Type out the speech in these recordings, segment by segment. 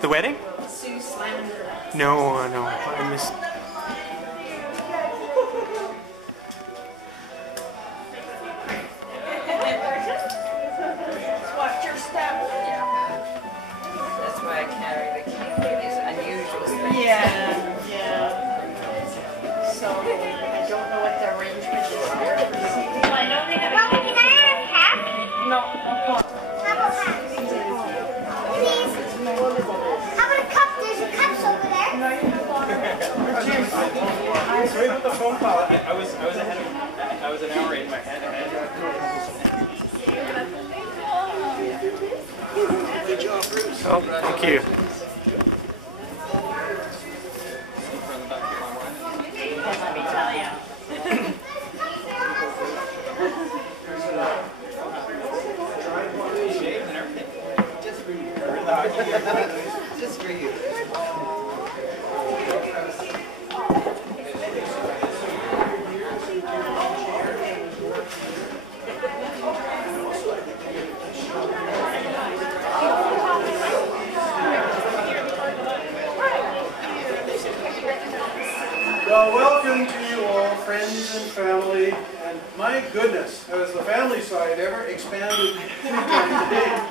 The wedding? Sue slammed her. No, no, I missed. Watch your step. Yeah. That's why I carry the key. It is unusual thing. Yeah, yeah. So I don't know what the arrangement is here. Well, I know they have a Can I have a hat? No, no. How about that? Please. How about a cup? There's a cups over there. Sorry about the phone call. I was ahead of. I was an hour in my head ahead. Good job, Bruce. Oh, thank you. Let me tell you. Just for you. Well, welcome to you all, friends and family, and my goodness, has the family side ever expanded 3 times today.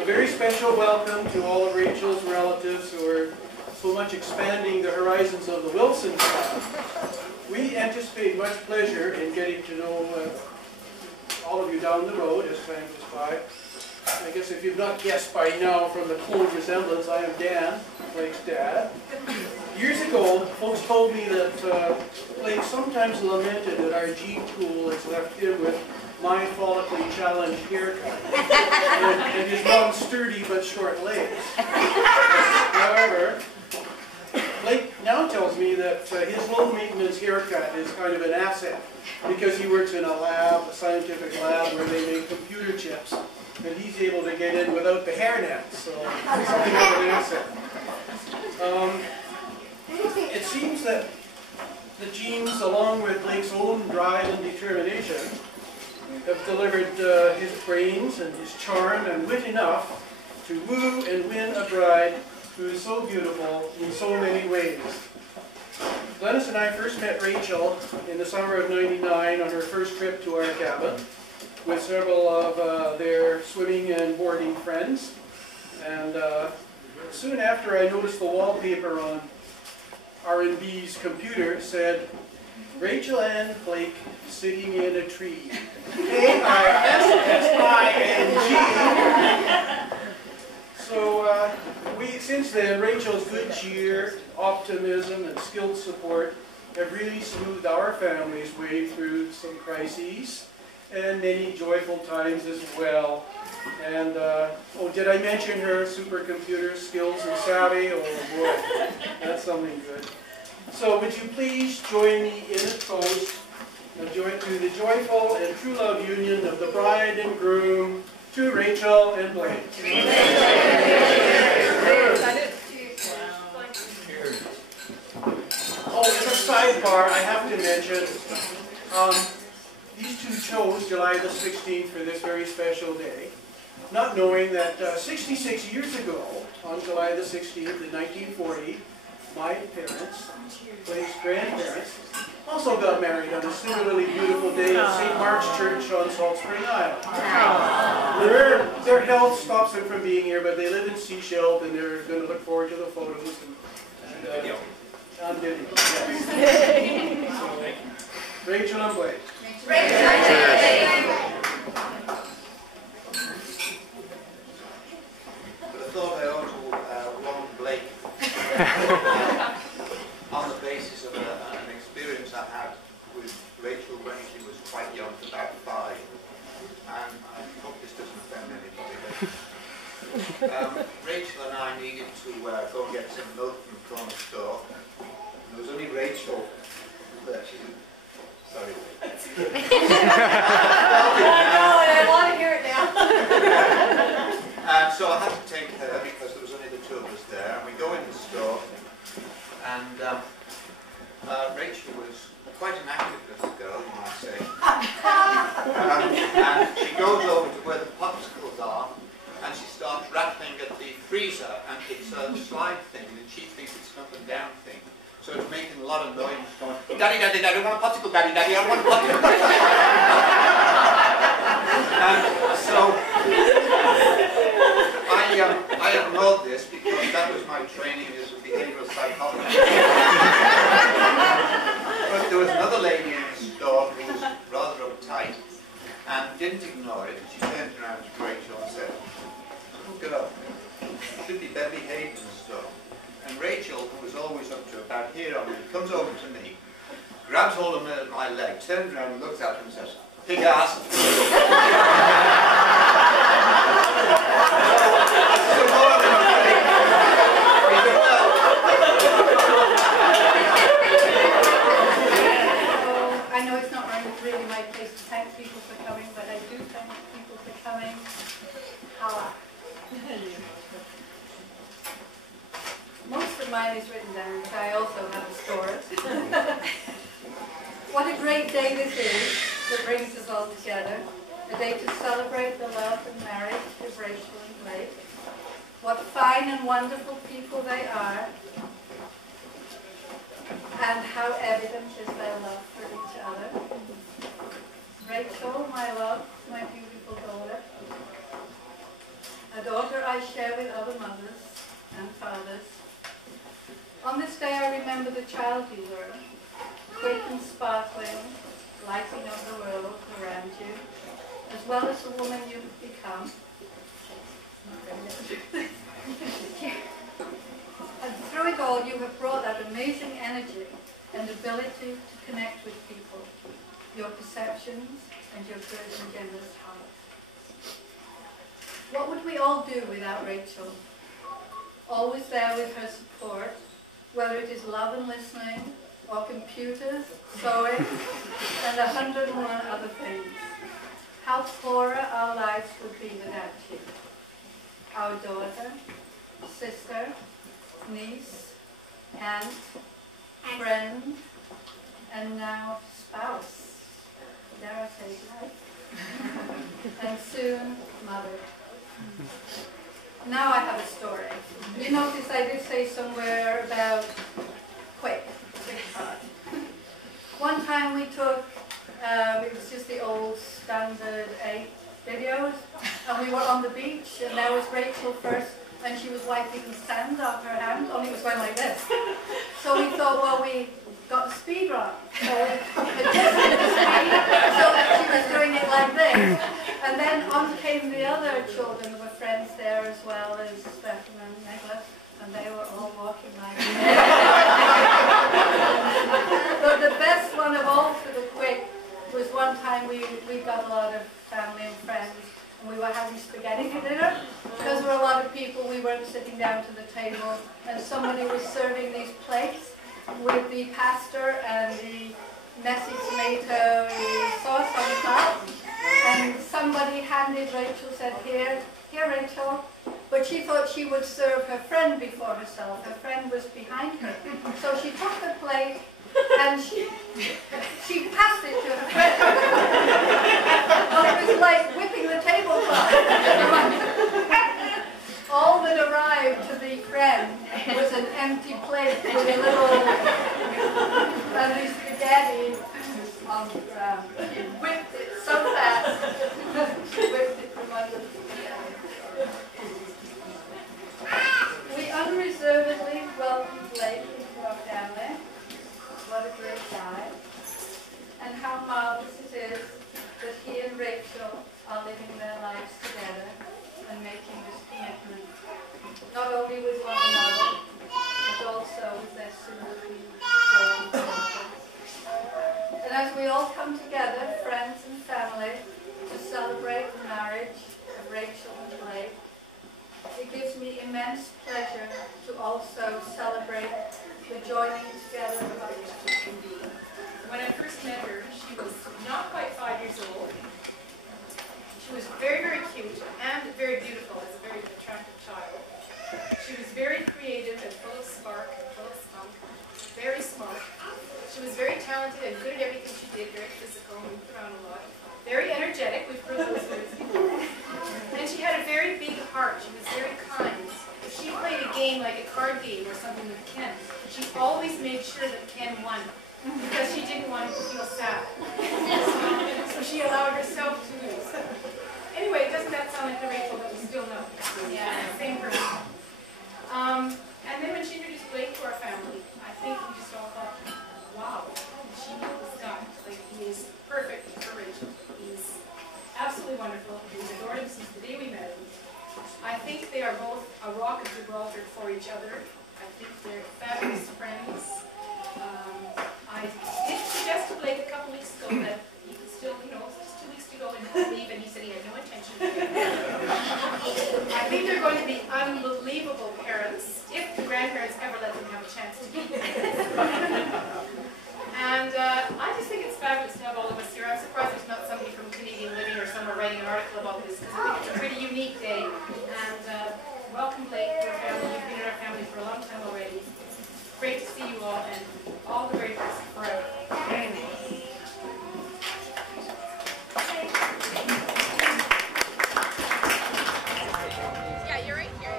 A very special welcome to all of Rachel's relatives who are so much expanding the horizons of the Wilson clan. We anticipate much pleasure in getting to know all of you down the road as time goes by. I guess if you've not guessed by now from the cold resemblance, I am Dan, Blake's dad. Years ago, folks told me that Blake sometimes lamented that our gene pool has left him with my follically challenged haircut and his mom's sturdy but short legs. However, Blake now tells me that his low-maintenance haircut is kind of an asset because he works in a lab, a scientific lab where they make computer chips, and he's able to get in without the hairnet, so it's something of an asset. It seems that the genes, along with Blake's own drive and determination, have delivered his brains and his charm and wit enough to woo and win a bride who is so beautiful in so many ways. Glennis and I first met Rachel in the summer of '99 on her first trip to our cabin with several of their swimming and boarding friends. And soon after, I noticed the wallpaper on R&B's computer said, Rachel Ann Blake sitting in a tree. K-I-S-S-I-N-G. So since then, Rachel's good cheer, optimism, and skilled support have really smoothed our family's way through some crises and many joyful times as well. And, oh, did I mention her supercomputer skills and savvy? Oh boy, that's something good. So would you please join me in a toast to the joyful and true love union of the bride and groom, to Rachel and Blake. Oh, as a sidebar, I have to mention, these two chose July the 16th for this very special day, not knowing that 66 years ago, on July the 16th in 1940, my parents, Blake's grandparents, also got married on a similarly beautiful day at St. Mark's Church on Salt Spring Island. Their health stops them from being here, but they live in Seychelles and they're going to look forward to the photos and video. On video, yes. So, Rachel and Blake. I thought I ought to warn Blake on the basis of an experience I had with Rachel when she was quite young, about 5. And I hope this doesn't offend anybody. Rachel and I needed to go and get some milk from the corner store. There was only Rachel there. Sorry. I know, and I want to hear it now. And so I had to take her because there was only the two of us there. And we go in the store, and Rachel was quite an active little girl, you might say. And she goes over to where the popsicles are, and she starts rattling at the freezer, and it's a slide thing, and she thinks it's an up and down thing. So it's making a lot of noise, going, Daddy, Daddy, Daddy, I want a popsicle, Daddy, Daddy, I want a popsicle. And so I ignored this because that was my training as a behavioral psychologist. But there was another lady in the store who was rather uptight and didn't ignore it. She turned around to Rachel and said, "Oh girl, you should be better behaved in the store." And Rachel, who was always up to about here on me, comes over to me, grabs hold of my leg, turns around and looks at him and says, "Pig ass." I know it's not really my place to thank people for coming, but I do thank people for coming. Holla. Most of mine is written down, but I also have a story. What a great day this is that brings us all together. A day to celebrate the love and marriage of Rachel and Blake. What fine and wonderful people they are. And how evident is their love for each other. Rachel, my love, my beautiful daughter. A daughter I share with other mothers and fathers. On this day I remember the child you were, quick and sparkling, lighting up the world around you, as well as the woman you've become. And through it all you have brought that amazing energy and ability to connect with people, your perceptions and your good and generous heart. What would we all do without Rachel? Always there with her support, whether it is love and listening, or computers, sewing, and 101 other things. How poorer our lives would be without you. Our daughter, sister, niece, aunt, friend, and now spouse. Dare I say wife? And soon, mother. Now I have a story. You notice I did say somewhere about quick part. One time we took, it was just the old standard 8 videos, and we were on the beach, and there was Rachel first, and she was wiping the sand off her hand, only it was going like this. So we thought, well, we got the speed wrong. So we sitting down to the table, and somebody was serving these plates with the pasta and the messy tomato sauce on top. And somebody handed Rachel, said, here Rachel. But she thought she would serve her friend before herself. Her friend was behind her. So she took the plate and she passed it to her friend. Well, it was like whipping the tablecloth. All that arrived to the friend was an empty plate with a little spaghetti on the ground. She whipped it so fast. She whipped it from under the spaghetti. We unreservedly welcomed Blake into our family. What a great guy. And how marvelous it is that he and Rachel are living their lives together and making this commitment. Not only with one another, but also with their soon-to-be born children. And as we all come together, friends and family, to celebrate the marriage of Rachel and Blake, it gives me immense pleasure to also celebrate the joining together of others. When I first met her, she was not quite 5 years old. She was very, very cute and very beautiful as a very attractive child. She was very creative and full of spark and full of spunk, very smart. She was very talented and good at everything she did, very physical, moved around a lot. Very energetic, we've heard those words before. And she had a very big heart. She was very kind. If she played a game like a card game or something with Ken, she always made sure that Ken won, because she didn't want him to feel sad. So she allowed herself to lose. Anyway, doesn't that sound like the Rachel that we still know? Yeah, same person. And then when she introduced Blake to our family, I think we just all thought, wow, she knew this guy. Like, he is perfect for Rachel. He's absolutely wonderful. We've adored him since the day we met him. I think they are both a rock of Gibraltar for each other. I think they're fabulous friends. I did suggest to Blake a couple weeks ago that he could still, just 2 weeks to go and leave, and he said he had no intention of doing that. I think they're going to be unbelievable parents, if the grandparents ever let them have a chance to meet. And I just think it's fabulous to have all of us here. I'm surprised there's not somebody from Canadian Living or somewhere writing an article about this, because I think it's a pretty unique day. And welcome, Blake, to our family. You've been in our family for a long time already. Great to see you all, and all the very best forever. Yeah, you're right here.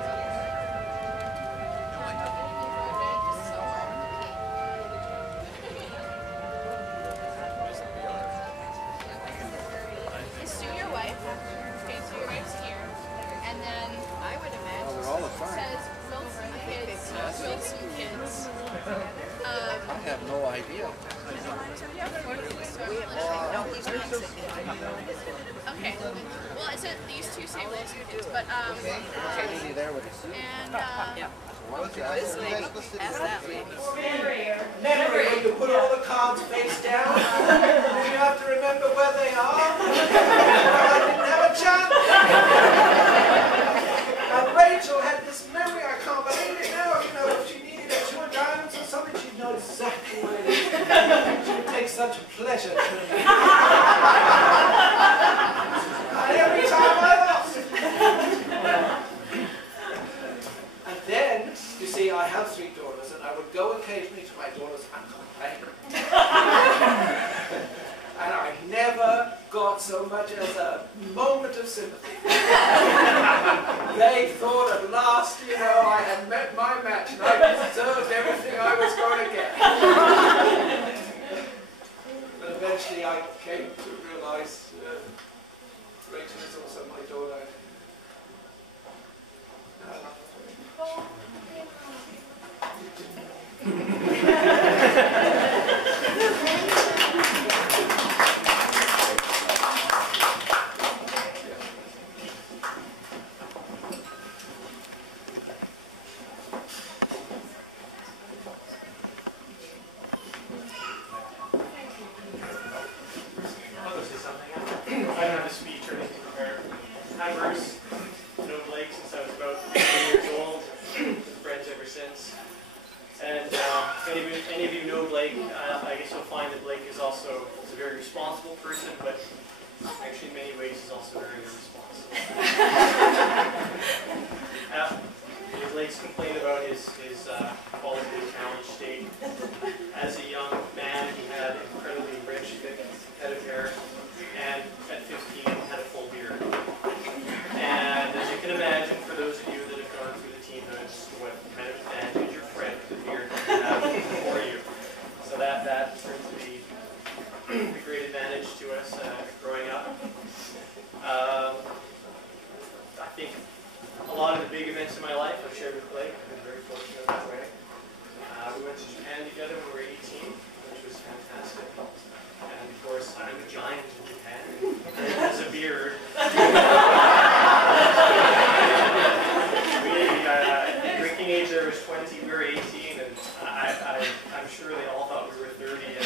Is Sue your wife? Okay, so your wife's here. And then I would imagine it says Wilson kids. I have no idea. Okay. Well, it said these two say Wilson kids, but Katie there with us. and This lady, ask that lady. Memory, when you put all the cards face down, then you have to remember where they are. I didn't have a chance. And Rachel had this memory, I can't believe it now. If she needed a 2 diamonds or something, she'd know exactly where it is. She would take such pleasure to me. And every time I lost it. And then, you see, I have 3 daughters, and I would go occasionally to my daughters and complain. And I never got so much as a moment of sympathy. They thought at last, I had met my match, and I deserved everything I was going to get. But eventually I came to realize Rachel is also my daughter. I'll go say something. I don't have a speech or anything prepared. Hi, Bruce. I've known Blake since I was about 8 years old. Blake, I guess you'll find that Blake is also a very responsible person, but actually in many ways he's also very irresponsible. Blake's complained about his qualitative challenge state. As a young man, he had incredibly rich, thick head of hair, and at 15 had a full beard. And as you can imagine, for those of you that have gone through the teenhoods, what kind of advantage your friend with the beard can have for you. So that turned to be a great advantage to us growing up. I think a lot of the big events in my life I've shared with Blake. I've been very fortunate that way. We went to Japan together when we were 18, which was fantastic. And of course, I'm a giant in Japan, and Blake has a beard. Drinking age there was 20, we were 18, and I'm sure they all thought we were 30. And it was a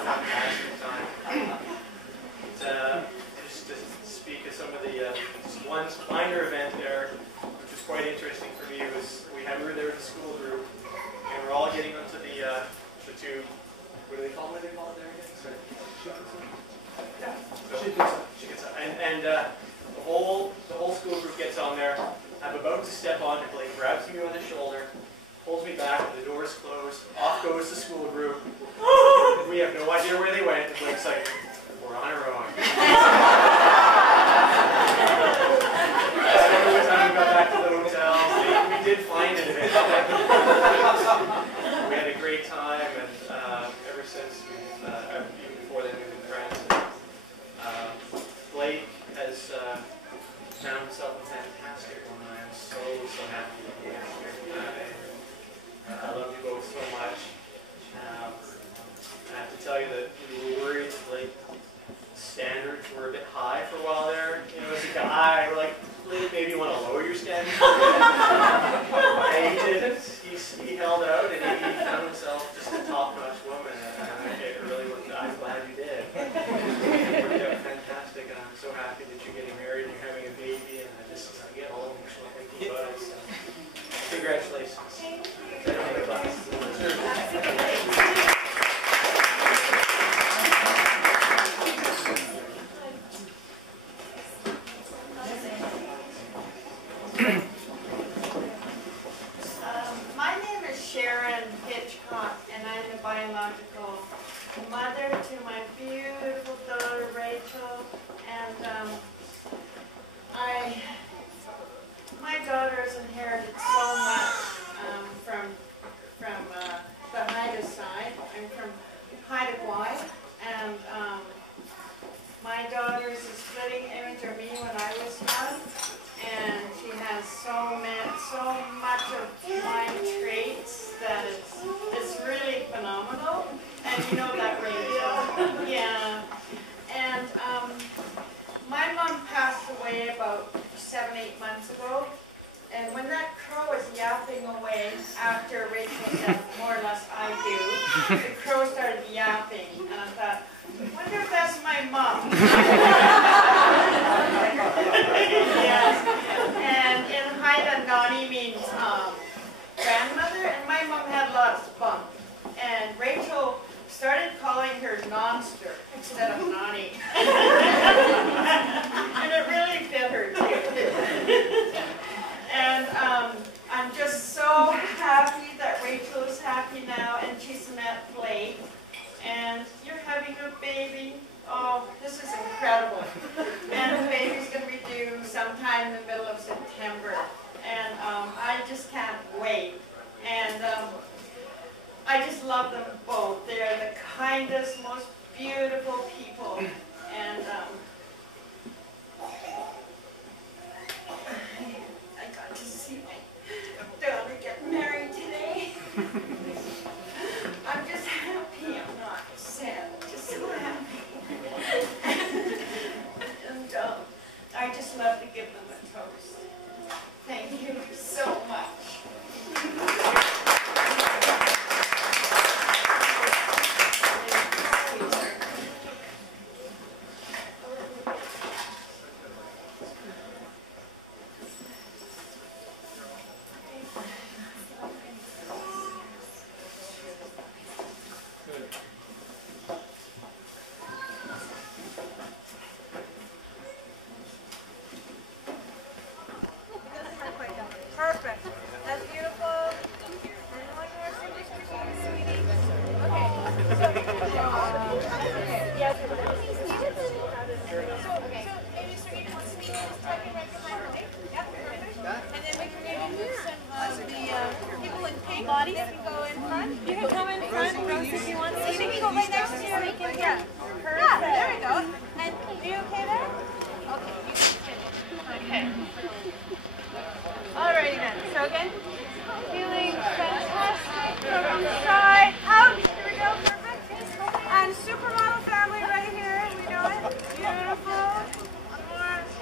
fantastic time. Just to speak of some of the one minor event there, which was quite interesting for me, was we were there with the school group, and we're all getting onto the tube. What do they call it? What do they call it there again? Sorry. Shiketsu. And the whole school group gets on there. I'm about to step on it. Blake grabs me on the shoulder, pulls me back, the doors close. Off goes the school group. We have no idea where they went. And Blake's like, we're on our own. I don't know what time we got back to the hotel. We did find it eventually. We had a great time, and ever since, even before then, we've been friends. Blake has found himself a fantastic woman. I am so happy to be here. I love you both so much. I have to tell you that we were worried Blake standards were a bit high for a while there. You know, as a guy, we're like, maybe you want to lower your standards. And he didn't. He held out, and he found himself just a top-notch woman. I'm glad you did. It worked out fantastic, and I'm so happy that you're getting married and you're having a baby, and I get all emotional thinking about it. So, congratulations. I don't have a class. My name is Sharon Hitchcock, and I'm the biological mother to my beautiful daughter Rachel, and my daughter has inherited so much from the Haida side. I'm from Haida Gwaii, and my daughter is a splitting image of me when I was young, and she has so much of my traits that it's really phenomenal. And you know that, Rachel. Yeah. And my mom passed away about 7-8 months ago. And when that crow was yapping away after Rachel said, more or less I do, the crow started yapping. And I thought, I wonder if that's my mom. Yes. And in Haida, Nani means grandmother. And my mom had lots of bump. And Rachel started calling her Nonster instead of Nani. And it really fit her too. And I'm just so happy that Rachel is happy now and she's met Blake. And you're having a baby. Oh, this is incredible. And the baby's going to be due sometime in the middle of September. And I just can't wait. And I just love them both. They're the kindest, most beautiful people. And I got to see my daughter get married today. I'm just happy. I'm not sad. I'm just so happy. And I just love to give them a toast. Thank you so much. put right next to you. Yeah. Yeah, there we go. And are you okay there? Okay, you can sit. Okay. Alrighty then. So again,